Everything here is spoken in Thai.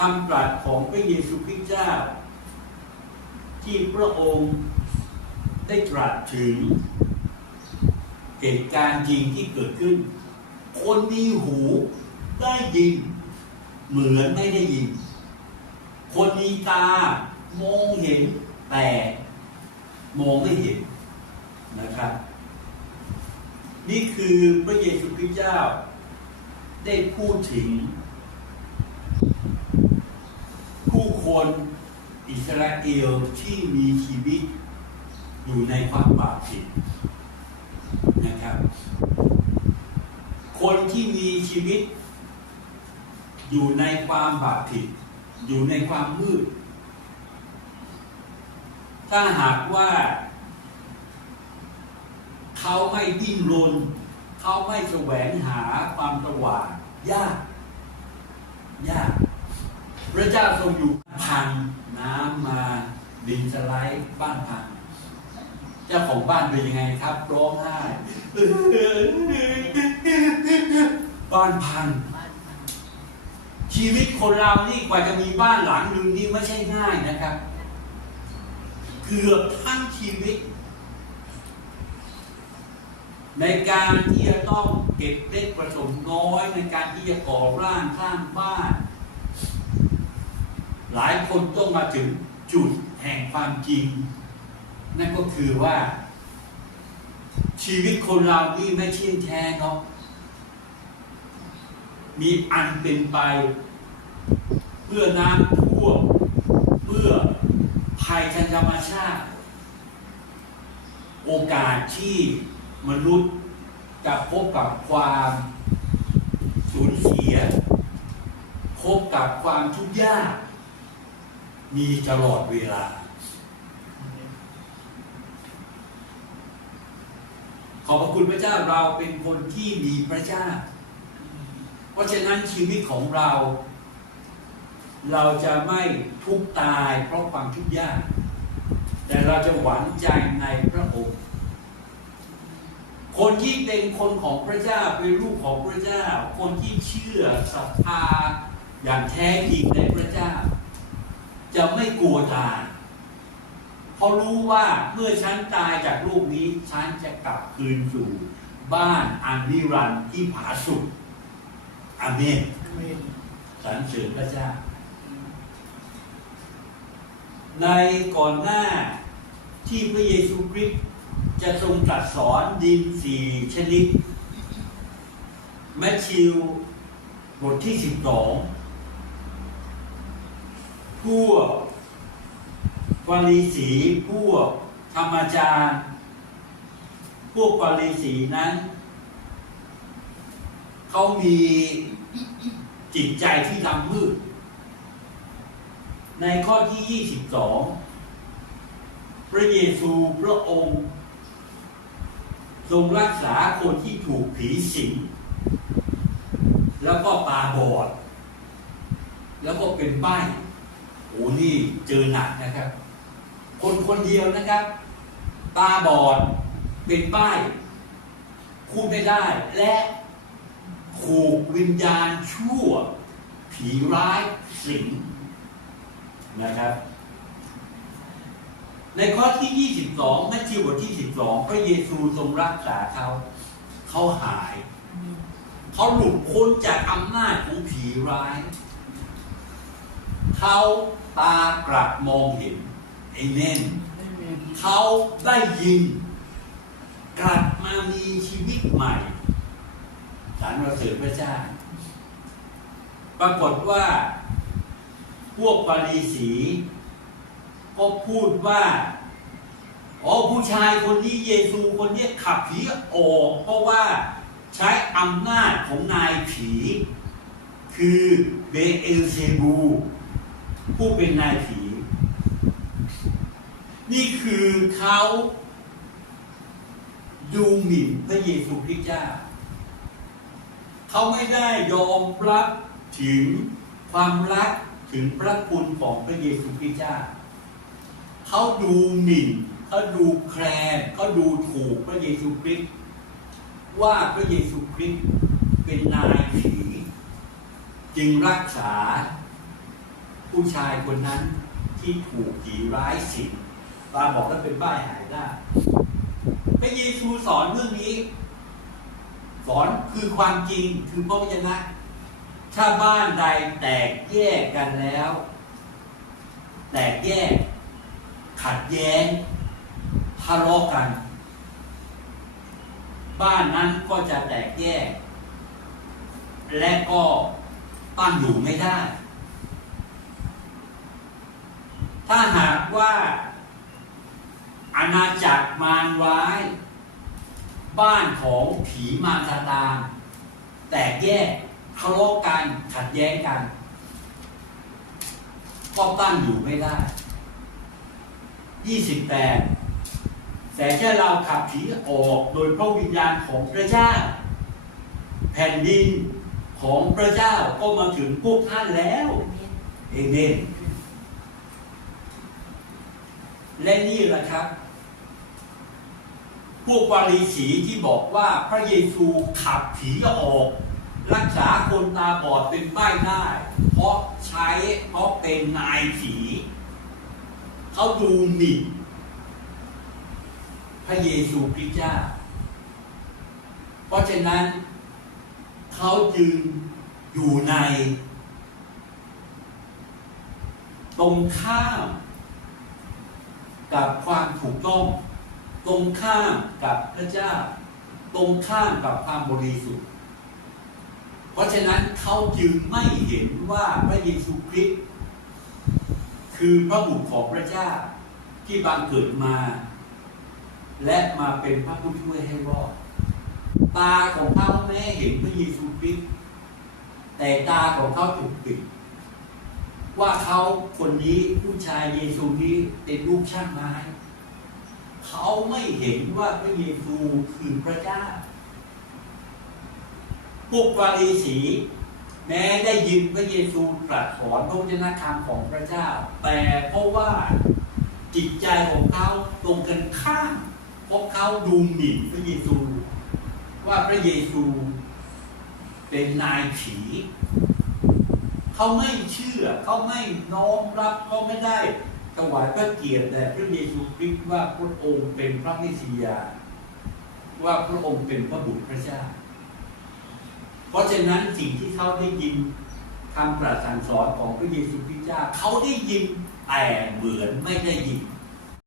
คำตรัสของพระเยซูคริสต์เจ้า ที่พระองค์ได้ตรัสถึงเหตุการณ์จริงที่เกิดขึ้น คนมีหูได้ยิน เหมือนไม่ได้ยิน คนมีตามองเห็นแต่มองไม่เห็นนะครับ นี่คือพระเยซูคริสต์เจ้า ได้พูดถึง ผู้ คนอิสราเอลที่มีชีวิตอยู่ในความบาปผิดนะครับ คนที่มีชีวิต อยู่ในความบาปผิด อยู่ในความมืด ถ้าหากว่า เขาไม่ดิ้นรนเขาไม่แสวงหาความสว่างยาก ยาก พระเจ้าทรงอยู่ พังน้ำมาดินสไลด์บ้านพัง เจ้าของบ้านเป็นยังไงครับร้องไห้บ้านพัง ชีวิตคนเรานี่กว่าจะมีบ้านหลังหนึ่งนี่ไม่ใช่ง่ายนะครับ เกือบทั้งชีวิต ในการที่จะต้องเก็บเล็กผสมน้อยในการที่จะก่อร่างสร้างบ้าน หลายคนต้องมาถึงจุดแห่งความจริง นั่นก็คือว่า ชีวิตคนเรานี่ไม่เที่ยงแท้เนาะมีอันเป็นไป เพื่อน้ำท่วมเพื่อภัยทางธรรมชาติ โอกาสที่มนุษย์จะพบกับความสูญเสีย พบกับความทุกข์ยาก มีตลอดเวลา ขอบพระคุณพระเจ้าเราเป็นคนที่มีพระเจ้า เพราะฉะนั้นชีวิตของเรา เราจะไม่ทุกตายเพราะความทุกข์ยาก แต่เราจะหวังใจในพระองค์คนที่เป็นคนของพระเจ้าเป็นลูกของพระเจ้า คนที่เชื่อศรัทธาอย่างแท้จริงในพระเจ้า จะไม่กลัวตายเพราะรู้ว่าเมื่อฉันตายจากโลกนี้ ฉันจะกลับคืนสู่บ้านอันนิรันดร์ที่ผาสุกอาเมนสรรเสริญพระเจ้า ในก่อนหน้าที่พระเยซูคริสต์จะทรงตรัสสอนดินสี่ชนิด แมทธิวบทที่สิบสอง พวกวารีสีพวกธรรมจารย์ พวกวารีสีนั้น เขามีจิตใจที่ดำมืด ในข้อที่ 22 พระเยซูพระองค์ ทรงรักษาคนที่ถูกผีสิง แล้วก็ตาบอด แล้วก็เป็นใบ้ อ้นี่เจอหนักนะครับ คนคนเดียวนะครับ ตาบอดเป็นใบ้พูดไม่ได้ และถูกวิญญาณชั่ว ผีร้ายสิงนะครับ ในข้อที่ 22แมทธิวบทที่ 12 พระเยซูทรงรักษาเขา เขาหาย เขาหลุดพ้นจากอำนาจของผีร้าย เขาตากลับมองเห็นเอเมนเขาได้ยิน กลับมามีชีวิตใหม่สารเราเสริญพระเจ้า ปรากฏว่า พวกปารีสี ก็พูดว่าอ๋อผู้ชายคนนี้เยซูคนนี้ขับผีออกเพราะว่าใช้อำนาจของนายผี คือเบเอลเซบู ผู้เป็นนายผี นี่คือเขาดูหมิ่นพระเยซูคริสต์เจ้า เขาไม่ได้ยอมรับถึงความรักถึงพระคุณของพระเยซูคริสต์เจ้า เขาดูหมิ่น เขาดูแคลนเขาดูถูกพระเยซูคริสต์ว่าพระเยซูคริสต์เป็นนายผีจึงรักษา ผู้ชายคนนั้นที่ถูกผีร้ายสิงตาบอกว่าเป็นบ้าหายได้พระเยซูสอนเรื่องนี้ สอนคือความจริงคือพระวจนะถ้าบ้านใดแตกแยกกันแล้ว แตกแยก ขัดแย้งทะเลาะกัน บ้านนั้นก็จะแตกแยก และก็ตั้งอยู่ไม่ได้ ถ้าหากว่าอาณาจักรมารร้าย บ้านของผีมารซาตานแตกแยกทะเลาะกันขัดแย้งกันก็ตั้งอยู่ไม่ได้28แต่แค่เราขับผีออกโดยพระวิญญาณของพระเจ้า แผ่นดินของพระเจ้าก็มาถึงพวกท่านแล้ว เอเมน และนี่แหละครับ พวกวารีสีที่บอกว่าพระเยซูขับผีออก รักษาคนตาบอดเป็นใบ้ได้ เพราะใช้เพราะเป็นนายผีเขาดูหมิ่นพระเยซูคริสต์เจ้า เพราะฉะนั้นเขาจึงอยู่ใน ตรงข้าม กับความถูกต้อง ตรงข้ามกับพระเจ้า ตรงข้ามกับความบริสุทธิ์ เพราะฉะนั้นเขาจึงไม่เห็นว่าพระเยซูคริสต์คือพระบุตรของพระเจ้าที่บังเกิดมา และมาเป็นพระผู้ช่วยให้รอดตาของเขาแม้เห็นพระเยซูคริสต์แต่ตาของเขาถูกปิด ว่าเขาคนนี้ผู้ชายเยซูนี้เป็นลูกช่างไม้เขาไม่เห็นว่าพระเยซูคือพระเจ้าพวกฟาริสี แม้ได้ยินพระเยซูตรัสสอนพระวจนะคำของพระเจ้า แต่เพราะว่าจิตใจของเขาตรงกันข้ามเพราะเขาดูหมิ่นพระเยซู ว่าพระเยซูเป็นนายผี เขาไม่เชื่อ เขาไม่น้อมรับเขาไม่ได้ถวายพระเกียรติแด่พระเยซูคริสต์ว่าพระองค์เป็นพระนิสิยา ว่าพระองค์เป็นพระบุตรพระเจ้า เพราะฉะนั้นสิ่งที่เขาได้ยินคำตรัสสั่งสอนของพระเยซูคริสต์เจ้าเขาได้ยินแต่เหมือนไม่ได้ยิน